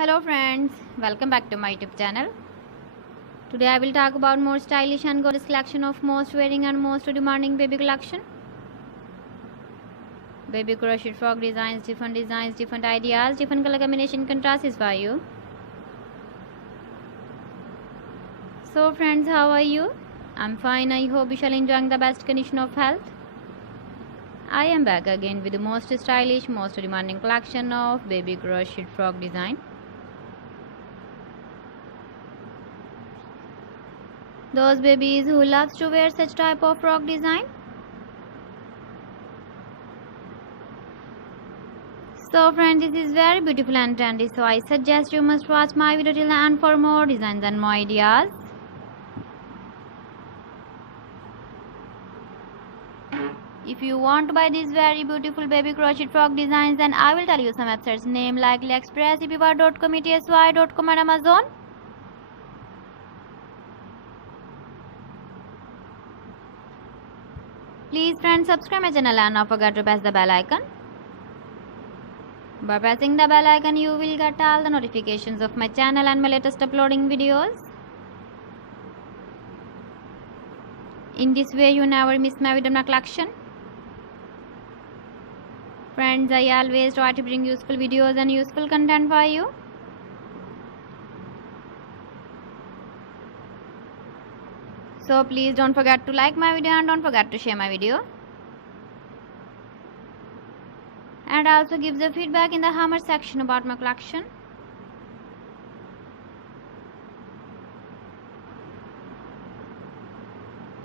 Hello friends, welcome back to my YouTube channel. Today I will talk about more stylish and gorgeous collection of most wearing and most demanding baby collection. Baby crochet frock designs, different ideas, different color combination contrasts for you. So friends, how are you? I'm fine. I hope you shall enjoying the best condition of health. I am back again with the most stylish, most demanding collection of baby crochet frock design. Those babies who loves to wear such type of frock design. So friends, this is very beautiful and trendy, so I suggest you must watch my video till the end for more designs and more ideas. If you want to buy these very beautiful baby crochet frock designs, then I will tell you some websites name like AliExpress, eBay.com, ETSY.com and Amazon. Please friends, subscribe my channel and not forget to press the bell icon. By pressing the bell icon, you will get all the notifications of my channel and my latest uploading videos. In this way, you never miss my video collection. Friends, I always try to bring useful videos and useful content for you. So please don't forget to like my video and don't forget to share my video. And also give the feedback in the comment section about my collection.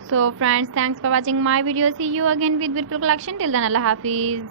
So friends, thanks for watching my video. See you again with beautiful collection. Till then, Allah Hafiz.